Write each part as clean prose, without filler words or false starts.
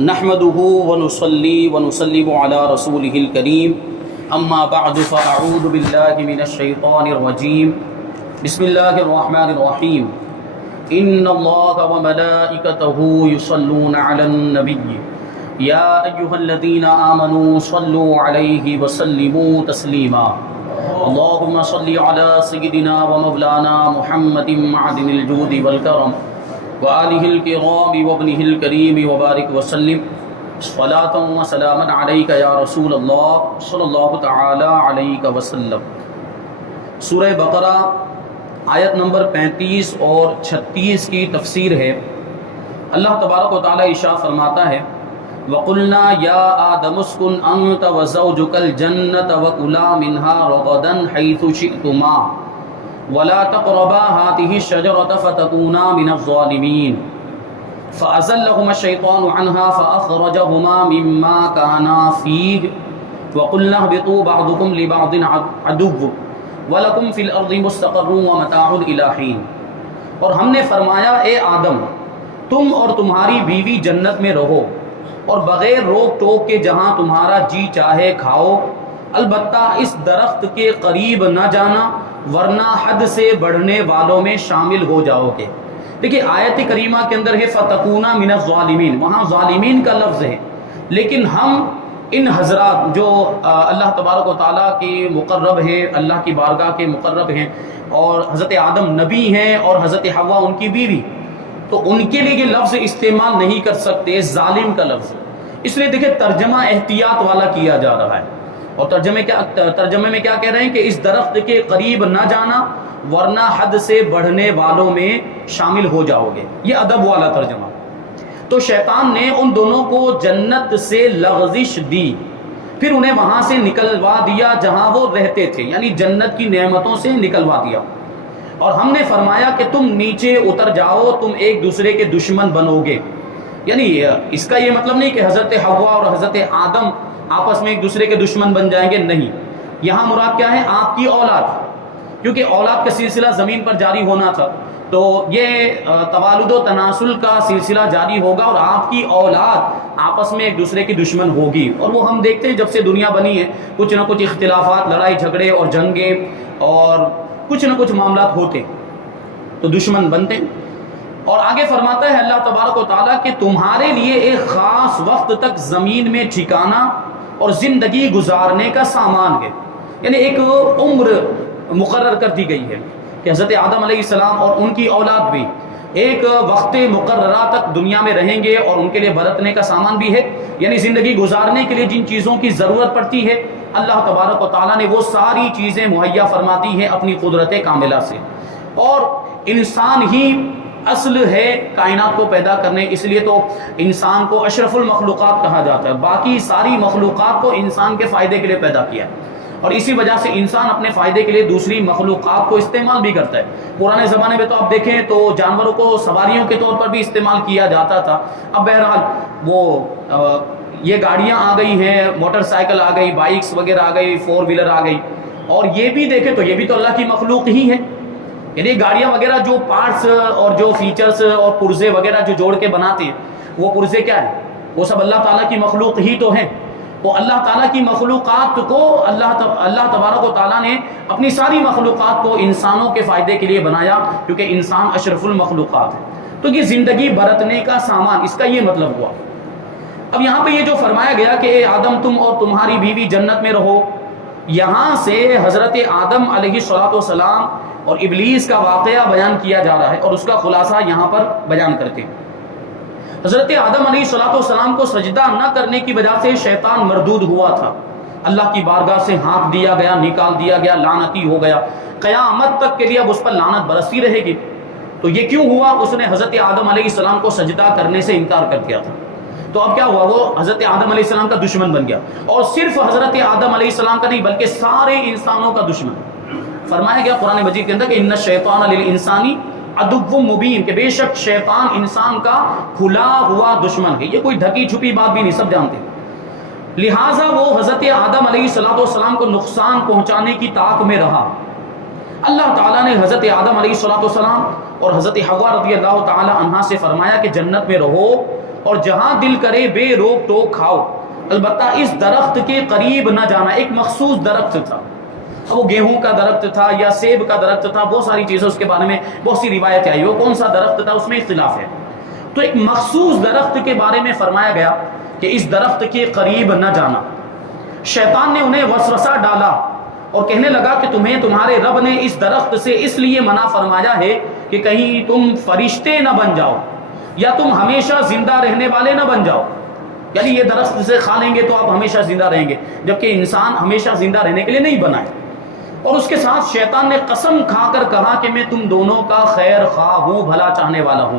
نحمده ونصلي ونسلم على رسوله الكريم اما بعد فاعوذ بالله من الشيطان الرجيم بسم الله الرحمن الرحيم ان الله وملائكته يصلون على النبي يا ايها الذين امنوا صلوا عليه وسلموا تسليما اللهم صل على سيدنا ومولانا محمد معدن الجود والكرم وآلہ الکرام وابنہ الکریم وبارک وسلم صلاۃ و سلاما علیک یا رسول اللہ صلی اللہ تعالی علیہ وسلم۔ سورہ بقرہ آیت نمبر 35 اور 36 کی تفسیر ہے۔ اللہ تبارک و تعالی ارشاد فرماتا ہے وَقُلْنَا يَا آدَمُ اسْكُنْ أَنْتَ وَزَوْجُكَ الْجَنَّةَ وَكُلَا مِنْهَا رَغَدًا حَيْثُ شِئْتُمَا وَلَا تَقْرَبَا هَٰذِهِ الشَّجَرَةَ فَتَكُونَا مِنَ الظَّالِمِينَ فَأَزَلَّهُمَا الشَّيْطَانُ عَنْهَا فَأَخْرَجَهُمَا مِمَّا كَانَا فِيهِ وَقُلْنَا اهْبِطُوا بَعْضُكُمْ لِبَعْضٍ عَدُوٌّ وَلَكُمْ فِي الْأَرْضِ مُسْتَقَرٌّ وَمَتَاعٌ إِلَىٰ حِينٍ۔ اور ہم نے فرمایا اے آدم تم اور تمہاری بیوی جنت میں رہو اور بغیر روک ٹوک کے جہاں تمہارا جی چاہے کھاؤ، البتہ اس درخت کے قریب نہ جانا ورنہ حد سے بڑھنے والوں میں شامل ہو جاؤ گے۔ دیکھیے آیت کریمہ کے اندر ہے فَتَكُونَا مِنَ الظَّالِمِينَ، وہاں ظالمین کا لفظ ہے، لیکن ہم ان حضرات جو اللہ تبارک و تعالیٰ کے مقرب ہیں، اللہ کی بارگاہ کے مقرب ہیں، اور حضرت آدم نبی ہیں اور حضرت حوا ان کی بیوی، تو ان کے لیے یہ لفظ استعمال نہیں کر سکتے ظالم کا لفظ۔ اس لیے دیکھیں ترجمہ احتیاط والا کیا جا رہا ہے، اور ترجمے میں کیا کہہ رہے ہیں کہ اس درخت کے قریب نہ جانا ورنہ حد سے بڑھنے والوں میں شامل ہو جاؤ گے، یہ ادب والا ترجمہ۔ تو شیطان نے ان دونوں کو جنت سے لغزش دی، پھر انہیں وہاں سے نکلوا دیا جہاں وہ رہتے تھے، یعنی جنت کی نعمتوں سے نکلوا دیا، اور ہم نے فرمایا کہ تم نیچے اتر جاؤ، تم ایک دوسرے کے دشمن بنو گے۔ یعنی اس کا یہ مطلب نہیں کہ حضرت حوا اور حضرت آدم آپس میں ایک دوسرے کے دشمن بن جائیں گے، نہیں، یہاں مراد کیا ہے آپ کی اولاد، کیونکہ اولاد کا سلسلہ زمین پر جاری ہونا تھا، تو یہ توالد و تناسل کا سلسلہ جاری ہوگا اور آپ کی اولاد آپس میں ایک دوسرے کی دشمن ہوگی۔ اور وہ ہم دیکھتے ہیں جب سے دنیا بنی ہے کچھ نہ کچھ اختلافات، لڑائی جھگڑے اور جنگیں اور کچھ نہ کچھ معاملات ہوتے تو دشمن بنتے۔ اور آگے فرماتا ہے اللہ تبارک و تعالیٰ کہ تمہارے لیے ایک خاص وقت تک زمین میں ٹھکانا اور زندگی گزارنے کا سامان ہے، یعنی ایک عمر مقرر کر دی گئی ہے کہ حضرت آدم علیہ السلام اور ان کی اولاد بھی ایک وقت مقررہ تک دنیا میں رہیں گے، اور ان کے لیے برتنے کا سامان بھی ہے، یعنی زندگی گزارنے کے لیے جن چیزوں کی ضرورت پڑتی ہے اللہ تبارک و تعالیٰ نے وہ ساری چیزیں مہیا فرماتی ہیں اپنی قدرت کاملہ سے۔ اور انسان ہی اصل ہے کائنات کو پیدا کرنے، اس لیے تو انسان کو اشرف المخلوقات کہا جاتا ہے، باقی ساری مخلوقات کو انسان کے فائدے کے لیے پیدا کیا ہے، اور اسی وجہ سے انسان اپنے فائدے کے لیے دوسری مخلوقات کو استعمال بھی کرتا ہے۔ پرانے زمانے میں تو آپ دیکھیں تو جانوروں کو سواریوں کے طور پر بھی استعمال کیا جاتا تھا، اب بہرحال وہ یہ گاڑیاں آ گئی ہیں، موٹر سائیکل آ گئی، بائکس وغیرہ آ گئی، 4 ویلر آ گئی، اور یہ بھی دیکھیں تو یہ بھی تو اللہ کی مخلوق ہی ہے، یعنی گاڑیاں وغیرہ جو پارٹس اور جو فیچرز اور پرزے وغیرہ جو جوڑ کے بناتے ہیں وہ پرزے کیا ہیں؟ وہ سب اللہ تعالیٰ کی مخلوق ہی تو ہیں۔ تو اللہ تعالیٰ کی مخلوقات کو اللہ تبارک و تعالیٰ نے اپنی ساری مخلوقات کو انسانوں کے فائدے کے لیے بنایا، کیونکہ انسان اشرف المخلوقات ہے، تو یہ زندگی برتنے کا سامان، اس کا یہ مطلب ہوا۔ اب یہاں پہ یہ جو فرمایا گیا کہ اے آدم تم اور تمہاری بیوی جنت میں رہو، یہاں سے حضرت آدم علیہ السلام اور ابلیس کا واقعہ بیان کیا جا رہا ہے، اور اس کا خلاصہ یہاں پر بیان کرتے ہیں۔ حضرت آدم علیہ السلام کو سجدہ نہ کرنے کی وجہ سے شیطان مردود ہوا تھا، اللہ کی بارگاہ سے ہانک دیا گیا، نکال دیا گیا، لعنتی ہو گیا، قیامت تک کے لیے اب اس پر لعنت برستی رہے گی۔ تو یہ کیوں ہوا؟ اس نے حضرت آدم علیہ السلام کو سجدہ کرنے سے انکار کر دیا تھا، تو اب کیا ہوا؟ وہ حضرت آدم علیہ السلام کا دشمن بن گیا، اور صرف حضرت آدم علیہ السلام کا نہیں بلکہ سارے انسانوں کا دشمن۔ فرمایا گیا قرآن مجید کے اندر کہ ان الشیطان للانسان عدو مبین، کہ بے شک شیطان انسان کا کھلا ہوا دشمن ہے، یہ کوئی ڈھکی چھپی بات بھی نہیں، سب جانتے ہیں۔ لہٰذا وہ حضرت آدم علیہ السلام کو نقصان پہنچانے کی طاق میں رہا۔ اللہ تعالیٰ نے حضرت آدم علیہ السلام اور حضرت حوا رضی اللہ تعالی عنہا سے فرمایا کہ جنت میں رہو، اور جہاں دل کرے بے روک ٹوک کھاؤ، البتہ اس درخت کے قریب نہ جانا۔ ایک مخصوص درخت تھا، وہ گیہوں کا درخت تھا یا سیب کا درخت تھا، بہت ساری چیزیں اس کے بارے میں بہت سی روایتیں آئی، وہ کون سا درخت تھا اس میں اختلاف ہے۔ تو ایک مخصوص درخت کے بارے میں فرمایا گیا کہ اس درخت کے قریب نہ جانا۔ شیطان نے انہیں وسوسہ ڈالا اور کہنے لگا کہ تمہیں تمہارے رب نے اس درخت سے اس لیے منع فرمایا ہے کہ کہیں تم فرشتے نہ بن جاؤ یا تم ہمیشہ زندہ رہنے والے نہ بن جاؤ، یعنی یہ درخت سے کھا لیں گے تو آپ ہمیشہ زندہ رہیں گے، جبکہ انسان ہمیشہ زندہ رہنے کے لیے نہیں بنا ہے۔ اور اس کے ساتھ شیطان نے قسم کھا کر کہا کہ میں تم دونوں کا خیر خواہ ہوں، بھلا چاہنے والا ہوں،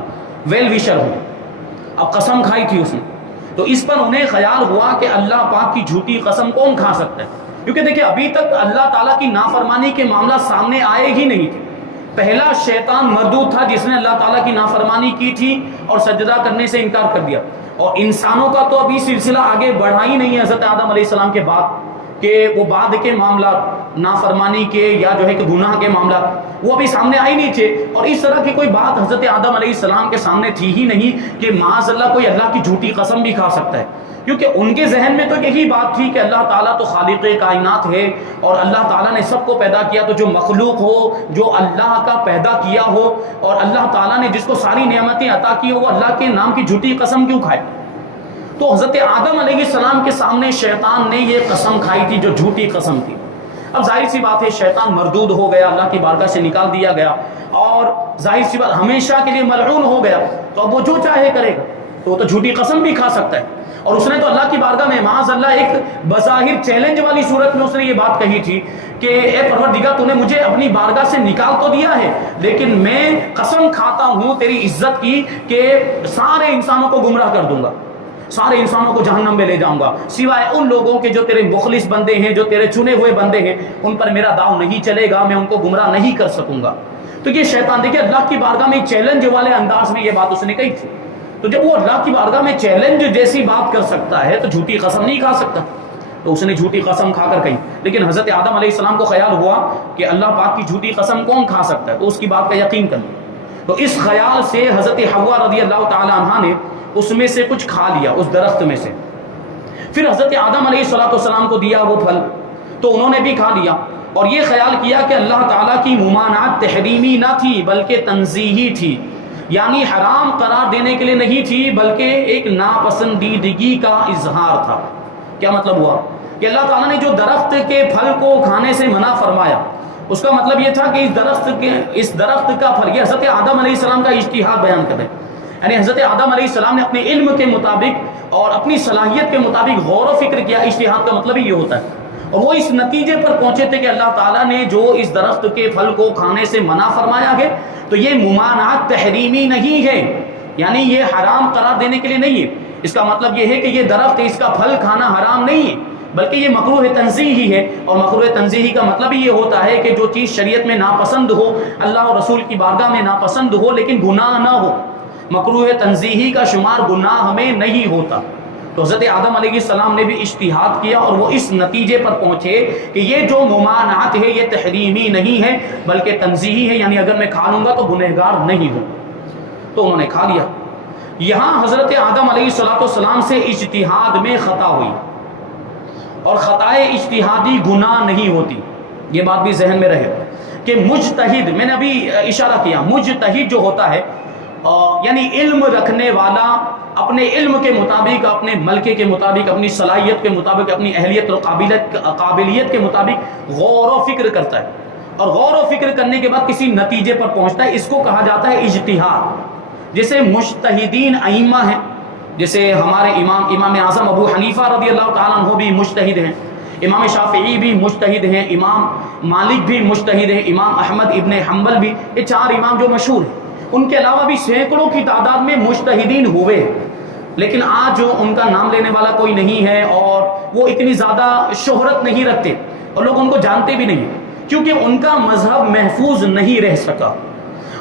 ویل وشر ہوں۔ اب قسم کھائی تھی اس نے، تو اس پر انہیں خیال ہوا کہ اللہ پاک کی جھوٹی قسم کون کھا سکتا ہے، کیونکہ دیکھیں ابھی تک اللہ تعالیٰ کی نافرمانی کے معاملہ سامنے آئے ہی نہیں تھے۔ پہلا شیطان مردود تھا جس نے اللہ تعالیٰ کی نافرمانی کی تھی اور سجدہ کرنے سے انکار کر دیا، اور انسانوں کا تو ابھی سلسلہ آگے بڑھا ہی نہیں ہے حضرت آدم علیہ السلام کے بعد، کہ وہ بعد کے معاملات نافرمانی کے یا جو ہے کہ گناہ کے معاملات وہ ابھی سامنے آئی نہیں تھے، اور اس طرح کی کوئی بات حضرت آدم علیہ السلام کے سامنے تھی ہی نہیں کہ معاذ اللہ کوئی اللہ کی جھوٹی قسم بھی کھا سکتا ہے، کیونکہ ان کے ذہن میں تو یہی بات تھی کہ اللہ تعالیٰ تو خالق کائنات ہے اور اللہ تعالیٰ نے سب کو پیدا کیا، تو جو مخلوق ہو، جو اللہ کا پیدا کیا ہو اور اللہ تعالیٰ نے جس کو ساری نعمتیں عطا کی ہو، وہ اللہ کے نام کی جھوٹی قسم کیوں کھائے؟ تو حضرت آدم علیہ السلام کے سامنے شیطان نے یہ قسم کھائی تھی جو جھوٹی قسم تھی۔ اب ظاہر سی بات ہے شیطان مردود ہو گیا، اللہ کی بارگاہ سے نکال دیا گیا، اور ظاہر سی بات ہمیشہ کے لیے ملعون ہو گیا، تو اب وہ جو چاہے کرے گا، تو وہ تو جھوٹی قسم بھی کھا سکتا ہے۔ اور اس نے تو اللہ کی بارگاہ میں معاذ اللہ ایک بظاہر چیلنج والی صورت میں اس نے یہ بات کہی تھی کہ اے پروردگار تو نے مجھے اپنی بارگاہ سے نکال تو دیا ہے، لیکن میں قسم کھاتا ہوں تیری عزت کی کہ سارے انسانوں کو گمراہ کر دوں گا، سارے انسانوں کو جہنم میں لے جاؤں گا، سوائے ان لوگوں کے جو تیرے مخلص بندے ہیں، جو تیرے چنے ہوئے بندے ہیں، ان پر میرا داؤ نہیں چلے گا، میں ان کو گمراہ نہیں کر سکوں گا۔ تو یہ شیطان دیکھیں اللہ کی بارگاہ میں چیلنج والے انداز میں یہ بات اس نے کہی تھی، تو جب وہ اللہ کی بارگاہ میں چیلنج جیسی بات کر سکتا ہے تو جھوٹی قسم نہیں کھا سکتا، تو اس نے جھوٹی قسم کھا کر کہی۔ لیکن حضرت آدم علیہ السلام کو خیال ہوا کہ اللہ پاک کی جھوٹی قسم کون کھا سکتا ہے، تو اس کی بات کا یقین کر لیا۔ تو اس خیال سے حضرت حوا رضی اللہ تعالی عنہا نے اس میں سے کچھ کھا لیا، اس درخت میں سے، پھر حضرت آدم علیہ السلام کو دیا وہ پھل، تو انہوں نے بھی کھا لیا، اور یہ خیال کیا کہ اللہ تعالیٰ کی ممانعت تحریمی نہ تھی بلکہ تنزیہی تھی، یعنی حرام قرار دینے کے لیے نہیں تھی بلکہ ایک ناپسندیدگی کا اظہار تھا۔ کیا مطلب ہوا کہ اللہ تعالیٰ نے جو درخت کے پھل کو کھانے سے منع فرمایا، اس کا مطلب یہ تھا کہ اس درخت کا پھل، یہ حضرت آدم علیہ السلام کا اجتہاد بیان کریں، یعنی حضرت آدم علیہ السلام نے اپنے علم کے مطابق اور اپنی صلاحیت کے مطابق غور و فکر کیا۔ اجتہاد کا مطلب ہی یہ ہوتا ہے، اور وہ اس نتیجے پر پہنچے تھے کہ اللہ تعالیٰ نے جو اس درخت کے پھل کو کھانے سے منع فرمایا ہے تو یہ ممانعت تحریمی نہیں ہے، یعنی یہ حرام قرار دینے کے لیے نہیں ہے۔ اس کا مطلب یہ ہے کہ یہ درخت، اس کا پھل کھانا حرام نہیں ہے بلکہ یہ مکروہ تنزیہی ہے، اور مکروہ تنزیہی کا مطلب ہی یہ ہوتا ہے کہ جو چیز شریعت میں ناپسند ہو، اللہ اور رسول کی بارگاہ میں ناپسند ہو لیکن گناہ نہ ہو، مکروہ تنزیہی کا شمار گناہ میں نہیں ہوتا۔ تو حضرت آدم علیہ السلام نے بھی اجتہاد کیا اور وہ اس نتیجے پر پہنچے کہ یہ جو ممانعت ہے یہ تحریمی نہیں ہے بلکہ تنزیہی ہے، یعنی اگر میں کھا لوں گا تو گنہگار نہیں ہوں، تو انہوں نے کھا لیا۔ یہاں حضرت آدم علیہ السلام سے اجتہاد میں خطا ہوئی، اور خطائے اجتہادی گناہ نہیں ہوتی، یہ بات بھی ذہن میں رہے کہ مجتہد، میں نے ابھی اشارہ کیا، مجتہد جو ہوتا ہے یعنی علم رکھنے والا، اپنے علم کے مطابق، اپنے ملکے کے مطابق، اپنی صلاحیت کے مطابق، اپنی اہلیت اور قابلیت کے مطابق غور و فکر کرتا ہے، اور غور و فکر کرنے کے بعد کسی نتیجے پر پہنچتا ہے، اس کو کہا جاتا ہے اجتہاد۔ جیسے مجتہدین ائمہ ہیں، جیسے ہمارے امام اعظم ابو حنیفہ رضی اللہ تعالیٰ عنہ بھی مجتہد ہیں، امام شافعی بھی مجتہد ہیں، امام مالک بھی مجتہد ہیں، امام احمد ابن حنبل بھی، یہ چار امام جو مشہور ہیں، ان کے علاوہ بھی سینکڑوں کی تعداد میں مجتہدین ہوئے، لیکن آج ان کا نام لینے والا کوئی نہیں ہے، اور وہ اتنی زیادہ شہرت نہیں رکھتے اور لوگ ان کو جانتے بھی نہیں، کیونکہ ان کا مذہب محفوظ نہیں رہ سکا۔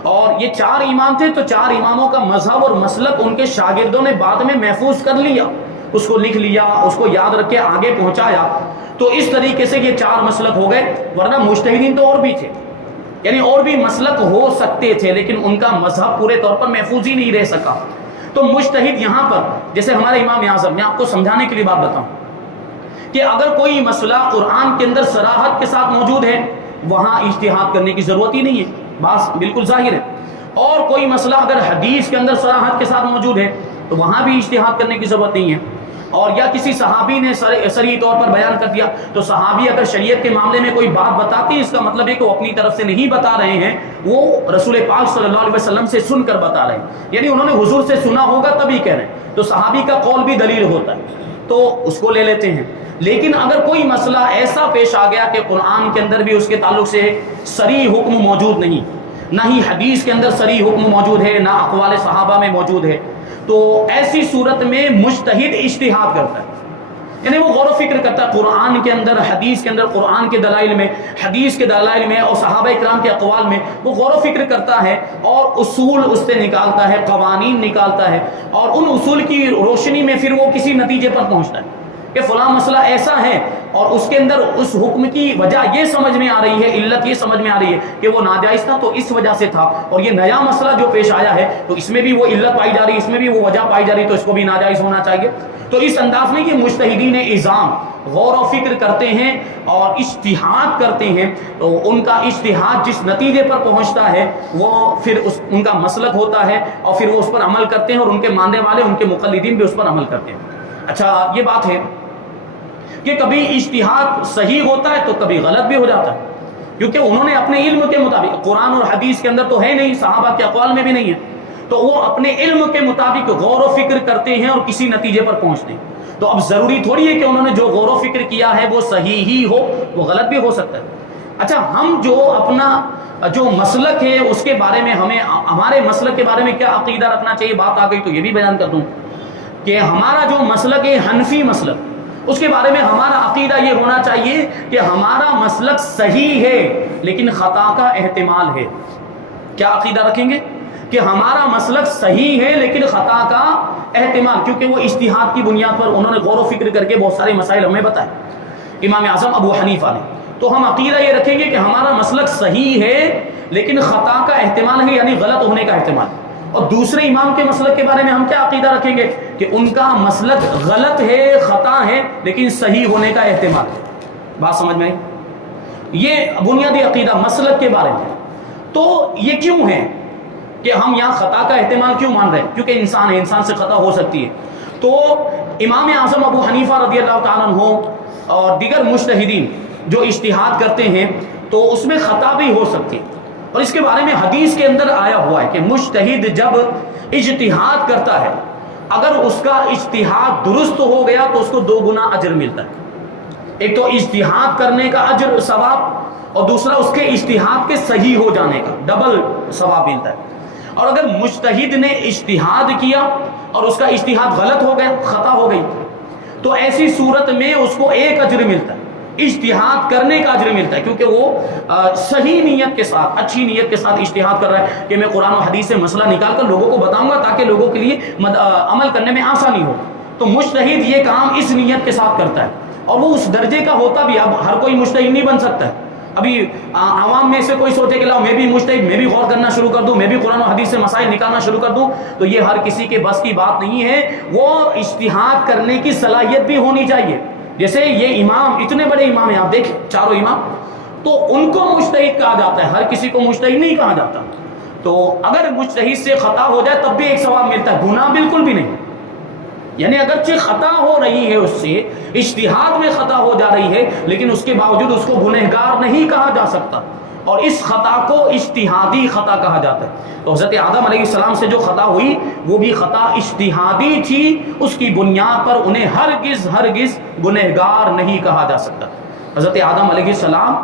اور یہ چار امام تھے، تو چار اماموں کا مذہب اور مسلک ان کے شاگردوں نے بعد میں محفوظ کر لیا، اس کو لکھ لیا، اس کو یاد رکھ کے آگے پہنچایا، تو اس طریقے سے یہ چار مسلک ہو گئے، ورنہ مجتہدین تو اور بھی تھے، یعنی اور بھی مسلک ہو سکتے تھے، لیکن ان کا مذہب پورے طور پر محفوظ ہی نہیں رہ سکا۔ تو مجتہد یہاں پر جیسے ہمارے امام اعظم، میں آپ کو سمجھانے کے لیے بات بتاؤں کہ اگر کوئی مسئلہ قرآن کے اندر صراحت کے ساتھ موجود ہے وہاں اجتہاد کرنے کی ضرورت ہی نہیں ہے، بات بالکل ظاہر ہے، اور کوئی مسئلہ اگر حدیث کے اندر صراحت کے ساتھ موجود ہے تو وہاں بھی اجتہاد کرنے کی ضرورت نہیں ہے، اور یا کسی صحابی نے صریح طور پر بیان کر دیا، تو صحابی اگر شریعت کے معاملے میں کوئی بات بتاتے ہیں اس کا مطلب ہے کہ وہ اپنی طرف سے نہیں بتا رہے ہیں، وہ رسول پاک صلی اللہ علیہ وسلم سے سن کر بتا رہے ہیں، یعنی انہوں نے حضور سے سنا ہوگا تبھی کہہ رہے ہیں، تو صحابی کا قول بھی دلیل ہوتا ہے تو اس کو لے لیتے ہیں۔ لیکن اگر کوئی مسئلہ ایسا پیش آ گیا کہ قرآن کے اندر بھی اس کے تعلق سے صریح حکم موجود نہیں، نہ ہی حدیث کے اندر صریح حکم موجود ہے، نہ اقوال صحابہ میں موجود ہے، تو ایسی صورت میں مجتہد اجتہاد کرتا ہے، یعنی وہ غور و فکر کرتا ہے قرآن کے اندر، حدیث کے اندر، قرآن کے دلائل میں، حدیث کے دلائل میں اور صحابہ اکرام کے اقوال میں وہ غور و فکر کرتا ہے اور اصول اس سے نکالتا ہے، قوانین نکالتا ہے، اور ان اصول کی روشنی میں پھر وہ کسی نتیجے پر پہنچتا ہے کہ فلاں مسئلہ ایسا ہے اور اس کے اندر اس حکم کی وجہ یہ سمجھ میں آ رہی ہے، علت یہ سمجھ میں آ رہی ہے کہ وہ ناجائز تھا تو اس وجہ سے تھا، اور یہ نیا مسئلہ جو پیش آیا ہے تو اس میں بھی وہ علت پائی جا رہی ہے، اس میں بھی وہ وجہ پائی جا رہی ہے، تو اس کو بھی ناجائز ہونا چاہیے۔ تو اس انداز میں یہ مجتہدین اعظام غور و فکر کرتے ہیں اور اجتہاد کرتے ہیں، تو ان کا اجتہاد جس نتیجے پر پہنچتا ہے وہ پھر ان کا مسلک ہوتا ہے، اور پھر وہ اس پر عمل کرتے ہیں، اور ان کے ماننے والے، ان کے مقلدین بھی اس پر عمل کرتے ہیں۔ اچھا، یہ بات ہے کہ کبھی اجتہاد صحیح ہوتا ہے تو کبھی غلط بھی ہو جاتا ہے، کیونکہ انہوں نے اپنے علم کے مطابق، قرآن اور حدیث کے اندر تو ہے نہیں، صحابہ کے اقوال میں بھی نہیں ہے، تو وہ اپنے علم کے مطابق غور و فکر کرتے ہیں اور کسی نتیجے پر پہنچتے ہیں۔ تو اب ضروری تھوڑی ہے کہ انہوں نے جو غور و فکر کیا ہے وہ صحیح ہی ہو، وہ غلط بھی ہو سکتا ہے۔ اچھا، ہم جو اپنا جو مسلک ہے اس کے بارے میں ہمارے مسلک کے بارے میں کیا عقیدہ رکھنا چاہیے، بات آ گئی تو یہ بھی بیان کر دوں کہ ہمارا جو مسلک ہے حنفی مسلک، اس کے بارے میں ہمارا عقیدہ یہ ہونا چاہیے کہ ہمارا مسلک صحیح ہے لیکن خطا کا احتمال ہے۔ کیا عقیدہ رکھیں گے کہ ہمارا مسلک صحیح ہے لیکن خطا کا احتمال، کیونکہ وہ اجتہاد کی بنیاد پر انہوں نے غور و فکر کر کے بہت سارے مسائل ہمیں بتائے، امام اعظم ابو حنیفہ نے، تو ہم عقیدہ یہ رکھیں گے کہ ہمارا مسلک صحیح ہے لیکن خطا کا احتمال ہے، یعنی غلط ہونے کا احتمال۔ اور دوسرے امام کے مسلک کے بارے میں ہم کیا عقیدہ رکھیں گے کہ ان کا مسلک غلط ہے، خطا ہے، لیکن صحیح ہونے کا احتمال ہے۔ بات سمجھ میں آئی؟ یہ بنیادی عقیدہ مسلک کے بارے میں۔ تو یہ کیوں ہے کہ ہم یہاں خطا کا احتمال کیوں مان رہے ہیں؟ کیونکہ انسان ہے، انسان سے خطا ہو سکتی ہے۔ تو امام اعظم ابو حنیفہ رضی اللہ تعالیٰ عنہ اور دیگر مجتہدین جو اجتہاد کرتے ہیں تو اس میں خطا بھی ہو سکتی ہے، اور اس کے بارے میں حدیث کے اندر آیا ہوا ہے کہ مجتہد جب اجتہاد کرتا ہے، اگر اس کا اجتہاد درست ہو گیا تو اس کو 2 گنا اجر ملتا ہے۔ ایک تو اجتہاد کرنے کا اجر ثواب، اور دوسرا اس کے اجتہاد کے صحیح ہو جانے کا ڈبل ثواب ملتا ہے۔ اور اگر مجتہد نے اجتہاد کیا اور اس کا اجتہاد غلط ہو گیا، خطا ہو گئی، تو ایسی صورت میں اس کو 1 اجر ملتا ہے، اجتہاد کرنے کا اجر ملتا ہے، کیونکہ وہ صحیح نیت کے ساتھ، اچھی نیت کے ساتھ اجتہاد کر رہا ہے کہ میں قرآن و حدیث سے مسئلہ نکال کر لوگوں کو بتاؤں گا تاکہ لوگوں کے لیے عمل کرنے میں آسانی ہو۔ تو مجتہد یہ کام اس نیت کے ساتھ کرتا ہے، اور وہ اس درجے کا ہوتا بھی، اب ہر کوئی مجتہد نہیں بن سکتا ہے۔ ابھی عوام میں سے کوئی سوچے کہ لاؤ میں بھی مجتہد، میں بھی غور کرنا شروع کر دوں، میں بھی قرآن و حدیث سے مسائل نکالنا شروع کر دوں، تو یہ ہر کسی کے بس کی بات نہیں ہے۔ وہ اجتہاد کرنے کی صلاحیت بھی ہونی چاہیے۔ جیسے یہ امام، اتنے بڑے امام ہیں، آپ دیکھیں چاروں امام، تو ان کو مجتہد کہا جاتا ہے، ہر کسی کو مجتہد نہیں کہا جاتا۔ تو اگر مجتہد سے خطا ہو جائے تب بھی 1 ثواب ملتا ہے، گناہ بالکل بھی نہیں۔ یعنی اگرچہ خطا ہو رہی ہے، اس سے اجتہاد میں خطا ہو جا رہی ہے، لیکن اس کے باوجود اس کو گنہگار نہیں کہا جا سکتا، اور اس خطا کو اجتہادی خطا کہا جاتا ہے۔ تو حضرت آدم علیہ السلام سے جو خطا ہوئی وہ بھی خطا اجتہادی تھی، اس کی بنیاد پر انہیں ہرگز گنہگار نہیں کہا جا سکتا۔ حضرت آدم علیہ السلام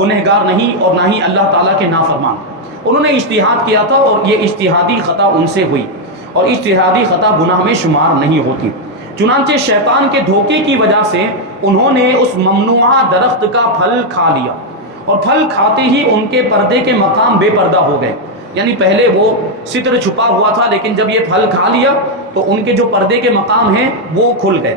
گنہگار نہیں اور نہ ہی اللہ تعالیٰ کے نافرمان، انہوں نے اجتہاد کیا تھا اور یہ اجتہادی خطا ان سے ہوئی، اور اجتہادی خطا گناہ میں شمار نہیں ہوتی۔ چنانچہ شیطان کے دھوکے کی وجہ سے انہوں نے اس ممنوعہ درخت کا پھل کھا لیا، اور پھل کھاتے ہی ان کے پردے کے مقام بے پردہ ہو گئے، یعنی پہلے وہ ستر چھپا ہوا تھا، لیکن جب یہ پھل کھا لیا تو ان کے جو پردے کے مقام ہیں وہ کھل گئے،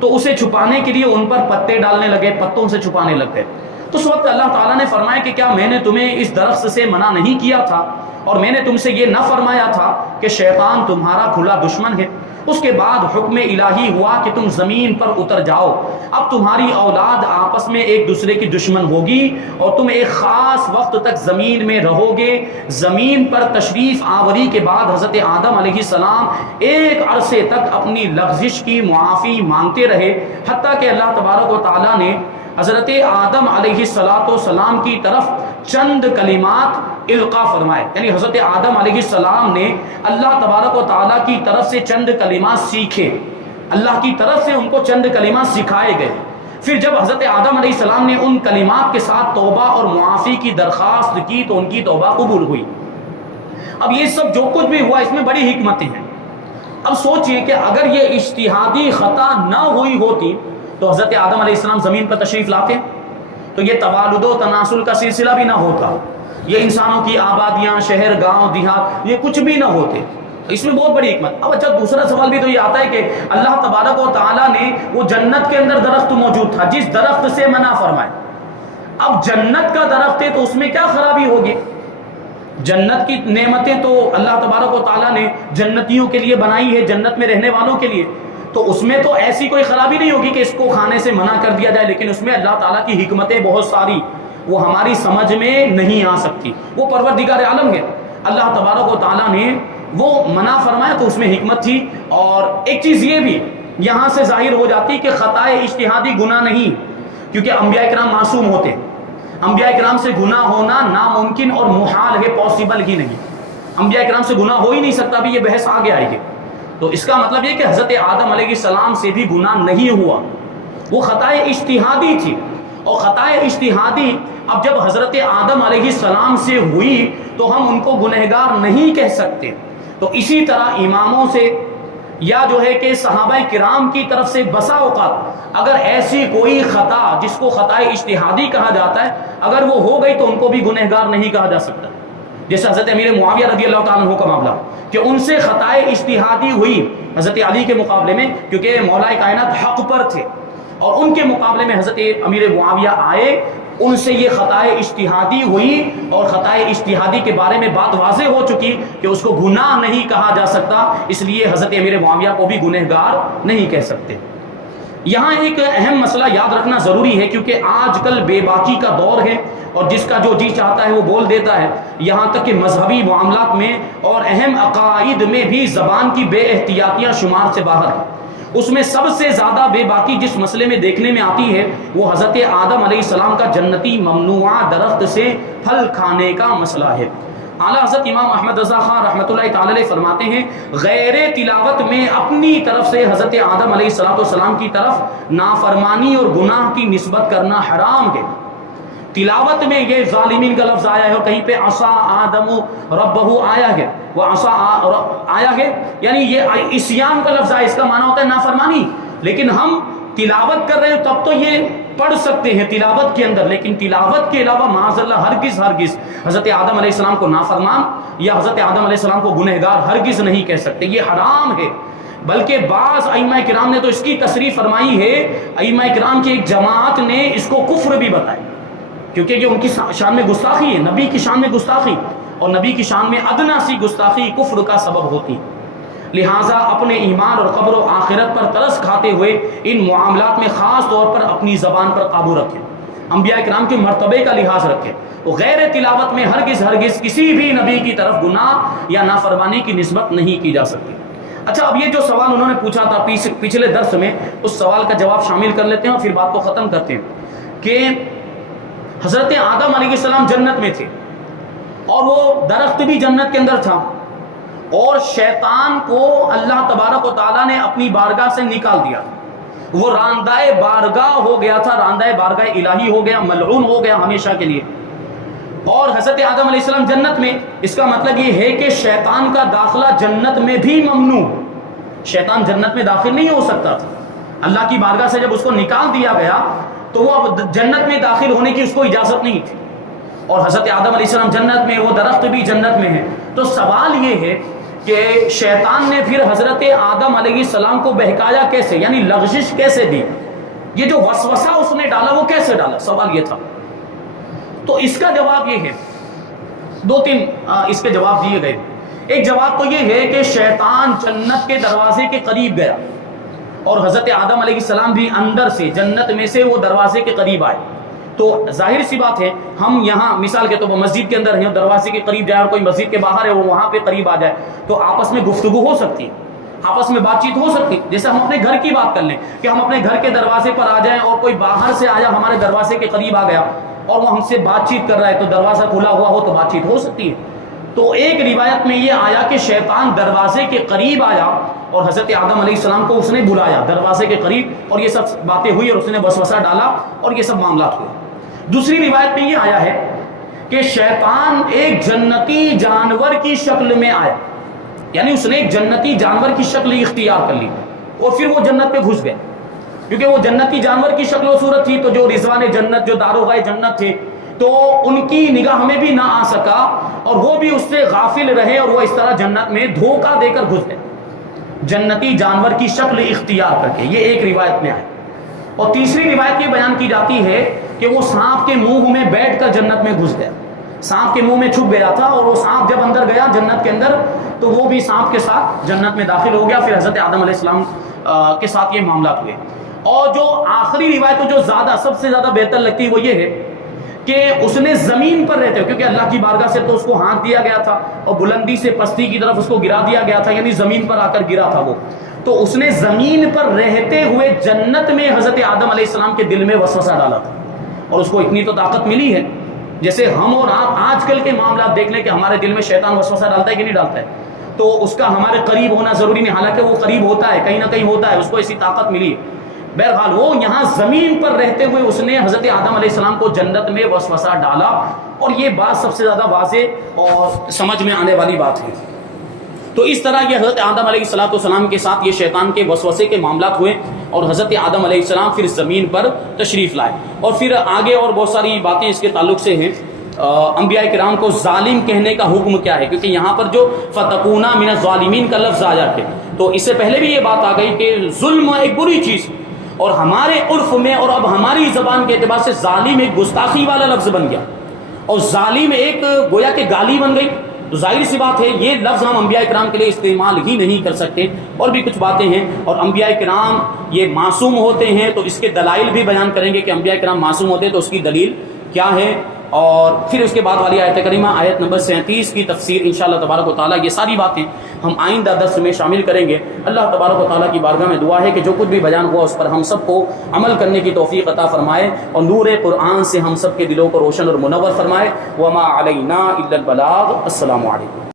تو اسے چھپانے کے لیے ان پر پتے ڈالنے لگے، پتوں سے چھپانے لگ گئے۔ تو اس وقت اللہ تعالیٰ نے فرمایا کہ کیا میں نے تمہیں اس درخت سے منع نہیں کیا تھا اور میں نے تم سے یہ نہ فرمایا تھا کہ شیطان تمہارا کھلا دشمن ہے؟ اس کے بعد حکم الہی ہوا کہ تم زمین پر اتر جاؤ، اب تمہاری اولاد آپس میں ایک دوسرے کی دشمن ہوگی اور تم ایک خاص وقت تک زمین میں رہو گے۔ زمین پر تشریف آوری کے بعد حضرت آدم علیہ السلام ایک عرصے تک اپنی لغزش کی معافی مانگتے رہے، حتیٰ کہ اللہ تبارک و تعالیٰ نے حضرت آدم علیہ السلام کی طرف چند کلمات القا فرمائے، یعنی حضرت آدم علیہ السلام نے اللہ تبارک و تعالیٰ کی طرف سے چند کلمات سیکھے، اللہ کی طرف سے ان کو چند کلمات سکھائے گئے۔ پھر جب حضرت آدم علیہ السلام نے ان کلمات کے ساتھ توبہ اور معافی کی درخواست کی تو ان کی توبہ قبول ہوئی۔ اب یہ سب جو کچھ بھی ہوا اس میں بڑی حکمتیں ہیں۔ اب سوچئے کہ اگر یہ اجتہادی خطا نہ ہوئی ہوتی تو حضرت آدم علیہ السلام زمین پر تشریف لاتے تو یہ توالد و تناسل کا سلسلہ بھی نہ ہوتا، یہ انسانوں کی آبادیاں، شہر، گاؤں، دیہات، یہ کچھ بھی نہ ہوتے۔ اس میں بہت بڑی حکمت۔ اب اچھا دوسرا سوال بھی تو یہ آتا ہے کہ اللہ تبارک و تعالیٰ نے وہ جنت کے اندر درخت موجود تھا جس درخت سے منع فرمائے، اب جنت کا درخت ہے تو اس میں کیا خرابی ہوگی؟ جنت کی نعمتیں تو اللہ تبارک و تعالیٰ نے جنتیوں کے لیے بنائی ہے، جنت میں رہنے والوں کے لیے، تو اس میں تو ایسی کوئی خرابی نہیں ہوگی کہ اس کو کھانے سے منع کر دیا جائے، لیکن اس میں اللہ تعالیٰ کی حکمتیں بہت ساری وہ ہماری سمجھ میں نہیں آ سکتی، وہ پروردگار عالم ہے۔ اللہ تبارک و تعالیٰ نے وہ منع فرمایا تو اس میں حکمت تھی۔ اور ایک چیز یہ بھی یہاں سے ظاہر ہو جاتی کہ خطائے اجتہادی گناہ نہیں، کیونکہ انبیاء کرام معصوم ہوتے ہیں، انبیاء کرام سے گناہ ہونا ناممکن اور محال ہے، پاسبل ہی نہیں، انبیاء کرام سے گناہ ہو ہی نہیں سکتا، بھی یہ بحث آگے آئے گی۔ تو اس کا مطلب یہ کہ حضرت آدم علیہ السلام سے بھی گناہ نہیں ہوا، وہ خطائے اجتہادی تھی، اور خطائے اجتہادی اب جب حضرت آدم علیہ السلام سے ہوئی تو ہم ان کو گنہگار نہیں کہہ سکتے۔ تو اسی طرح اماموں سے یا جو ہے کہ صحابہ کرام کی طرف سے بسا اوقات اگر ایسی کوئی خطا جس کو خطائے اجتہادی کہا جاتا ہے اگر وہ ہو گئی تو ان کو بھی گنہگار نہیں کہا جا سکتا، جیسے حضرت امیر معاویہ رضی اللہ تعالیٰ عنہ کا معاملہ کہ ان سے خطائے اجتہادی ہوئی حضرت علی کے مقابلے میں، کیونکہ مولا کائنات حق پر تھے اور ان کے مقابلے میں حضرت امیر معاویہ آئے، ان سے یہ خطائے اجتہادی ہوئی اور خطائے اجتہادی کے بارے میں بات واضح ہو چکی کہ اس کو گناہ نہیں کہا جا سکتا، اس لیے حضرت امیر معاویہ کو بھی گنہگار نہیں کہہ سکتے۔ یہاں ایک اہم مسئلہ یاد رکھنا ضروری ہے، کیونکہ آج کل بے باکی کا دور ہے اور جس کا جو جی چاہتا ہے وہ بول دیتا ہے، یہاں تک کہ مذہبی معاملات میں اور اہم عقائد میں بھی زبان کی بے احتیاطیاں شمار سے باہر ہیں۔ اس میں سب سے زیادہ بے باکی جس مسئلے میں دیکھنے میں آتی ہے وہ حضرت آدم علیہ السلام کا جنتی ممنوعہ درخت سے پھل کھانے کا مسئلہ ہے۔ اعلیٰ حضرت امام احمد رضا خان رحمۃ اللہ تعالی علیہ فرماتے ہیں غیر تلاوت میں اپنی طرف سے حضرت آدم علیہ السلام کی طرف نافرمانی اور گناہ کی نسبت کرنا حرام ہے۔ تلاوت میں یہ ظالمین کا لفظ آیا ہے اور کہیں پہ عصا آدم ربہ آیا ہے، وہ عصا آیا ہے، یعنی یہ عصیان کا لفظ آیا، اس کا معنی ہوتا ہے نافرمانی، لیکن ہم تلاوت کر رہے ہیں تب تو یہ پڑھ سکتے ہیں تلاوت کے اندر، لیکن تلاوت کے علاوہ معاذ اللہ ہرگز حضرت آدم علیہ السلام کو نافرمان یا حضرت آدم علیہ السلام کو گنہگار ہرگز نہیں کہہ سکتے، یہ حرام ہے۔ بلکہ بعض ائمہ کرام نے تو اس کی تصریح فرمائی ہے، ائمہ کرام کی ایک جماعت نے اس کو کفر بھی بتایا، کیونکہ یہ ان کی شان میں گستاخی ہے، نبی کی شان میں گستاخی، اور نبی کی شان میں ادنا سی گستاخی کفر کا سبب ہوتی۔ لہٰذا اپنے ایمان اور قبر و آخرت پر ترس کھاتے ہوئے ان معاملات میں خاص طور پر اپنی زبان پر قابو رکھیں، انبیاء کرام کے مرتبے کا لحاظ رکھیں، تو غیر تلاوت میں ہرگز کسی بھی نبی کی طرف گناہ یا نافرمانی کی نسبت نہیں کی جا سکتی۔ اچھا، اب یہ جو سوال انہوں نے پوچھا تھا پچھلے درس میں، اس سوال کا جواب شامل کر لیتے ہیں اور پھر بات کو ختم کرتے ہیں کہ حضرت آدم علیہ السلام جنت میں تھے اور وہ درخت بھی جنت کے اندر تھا، اور شیطان کو اللہ تبارک و تعالیٰ نے اپنی بارگاہ سے نکال دیا، وہ راندہ بارگاہ ہو گیا تھا، راندہ بارگاہ الہی ہو گیا، ملعون ہو گیا ہمیشہ کے لیے۔ اور حضرت آدم علیہ السلام جنت میں، اس کا مطلب یہ ہے کہ شیطان کا داخلہ جنت میں بھی ممنوع، شیطان جنت میں داخل نہیں ہو سکتا تھا۔ اللہ کی بارگاہ سے جب اس کو نکال دیا گیا تو وہ اب جنت میں داخل ہونے کی اس کو اجازت نہیں تھی، اور حضرت آدم علیہ السلام جنت میں، وہ درخت بھی جنت میں ہے۔ تو سوال یہ ہے کہ شیطان نے پھر حضرت آدم علیہ السلام کو بہکایا کیسے، یعنی لغزش کیسے دی، یہ جو وسوسہ اس نے ڈالا وہ کیسے ڈالا، سوال یہ تھا۔ تو اس کا جواب یہ ہے، دو تین اس کے جواب دیے گئے۔ ایک جواب تو یہ ہے کہ شیطان جنت کے دروازے کے قریب گیا اور حضرت آدم علیہ السلام بھی اندر سے جنت میں سے وہ دروازے کے قریب آئے۔ تو ظاہر سی بات ہے، ہم یہاں مثال کے طور پر مسجد کے اندر ہیں، دروازے کے قریب جائے اور کوئی مسجد کے باہر ہے وہ وہاں پہ قریب آ جائے تو آپس میں گفتگو ہو سکتی ہے، آپس میں بات چیت ہو سکتی ہے۔ جیسے ہم اپنے گھر کی بات کر لیں کہ ہم اپنے گھر کے دروازے پر آ جائیں اور کوئی باہر سے آیا ہمارے دروازے کے قریب آ گیا اور وہ ہم سے بات چیت کر رہا ہے تو دروازہ کھلا ہوا ہو تو بات چیت ہو سکتی ہے۔ تو ایک روایت میں یہ آیا کہ شیطان دروازے کے قریب آیا اور حضرت آدم علیہ السلام کو اس نے بلایا دروازے کے قریب اور یہ سب باتیں ہوئی اور اس نے وسوسہ ڈالا اور یہ سب معاملات ہوئے۔ دوسری روایت میں یہ آیا ہے کہ شیطان ایک جنتی جانور کی شکل میں آیا، یعنی اس نے ایک جنتی جانور کی شکل اختیار کر لی اور پھر وہ جنت پہ گھس گئے، کیونکہ وہ جنتی جانور کی شکل و صورت تھی تو جو رضوان جنت، جو داروغہ جنت تھے تو ان کی نگاہ میں بھی نہ آ سکا اور وہ بھی اس سے غافل رہے اور وہ اس طرح جنت میں دھوکہ دے کر گھس گئے، جنتی جانور کی شکل اختیار کر کے۔ یہ ایک روایت میں آئے۔ اور تیسری روایت یہ بیان کی جاتی ہے کہ وہ سانپ کے منہ میں بیٹھ کر جنت میں گھس گیا، سانپ کے منہ میں چھپ گیا تھا اور وہ سانپ جب اندر گیا جنت کے اندر تو وہ بھی سانپ کے ساتھ جنت میں داخل ہو گیا۔ پھر حضرت آدم علیہ السلام کے ساتھ یہ معاملات ہوئے۔ اور جو آخری روایت جو سب سے زیادہ بہتر لگتی ہے وہ یہ ہے کہ اس نے زمین پر رہتے ہوئے، کیونکہ اللہ کی بارگاہ سے تو اس کو ہانک دیا گیا تھا اور بلندی سے پستی کی طرف اس کو گرا دیا گیا تھا، یعنی زمین پر آ کر گرا تھا وہ، تو اس نے زمین پر رہتے ہوئے جنت میں حضرت آدم علیہ السلام کے دل میں وسوسہ ڈالا تھا اور اس کو اتنی تو طاقت ملی ہے۔ جیسے ہم اور آپ آج کل کے معاملات دیکھ لیں کہ ہمارے دل میں شیطان وسوسہ ڈالتا ہے کہ نہیں ڈالتا ہے، تو اس کا ہمارے قریب ہونا ضروری نہیں، حالانکہ وہ قریب ہوتا ہے، کہیں نہ کہیں ہوتا ہے، اس کو ایسی طاقت ملی ہے۔ بہرحال وہ یہاں زمین پر رہتے ہوئے اس نے حضرت آدم علیہ السلام کو جنت میں وسوسہ ڈالا، اور یہ بات سب سے زیادہ واضح اور سمجھ میں آنے والی بات ہے۔ تو اس طرح یہ حضرت آدم علیہ السلام کے ساتھ یہ شیطان کے وسوسے کے معاملات ہوئے اور حضرت آدم علیہ السلام پھر زمین پر تشریف لائے۔ اور پھر آگے اور بہت ساری باتیں اس کے تعلق سے ہیں۔ انبیاء کرام کو ظالم کہنے کا حکم کیا ہے، کیونکہ یہاں پر جو فتکونا من الظالمین کا لفظ آیا ہے تو اس سے پہلے بھی یہ بات آ گئی کہ ظلم ایک بری چیز، اور ہمارے عرف میں اور اب ہماری زبان کے اعتبار سے ظالم ایک گستاخی والا لفظ بن گیا اور ظالم ایک گویا کہ گالی بن گئی۔ تو ظاہر سی بات ہے یہ لفظ ہم انبیاء کرام کے لیے استعمال ہی نہیں کر سکتے۔ اور بھی کچھ باتیں ہیں، اور انبیاء کرام یہ معصوم ہوتے ہیں تو اس کے دلائل بھی بیان کریں گے کہ انبیاء کرام معصوم ہوتے ہیں تو اس کی دلیل کیا ہے۔ اور پھر اس کے بعد والی آیت کریمہ آیت نمبر 37 کی تفسیر انشاءاللہ تبارک و تعالیٰ، یہ ساری باتیں ہم آئندہ درس میں شامل کریں گے۔ اللہ تبارک و تعالیٰ کی بارگاہ میں دعا ہے کہ جو کچھ بھی بیان ہوا اس پر ہم سب کو عمل کرنے کی توفیق عطا فرمائے اور نور قرآن سے ہم سب کے دلوں کو روشن اور منور فرمائے۔ وما علینا الا البلاغ۔ السلام علیکم۔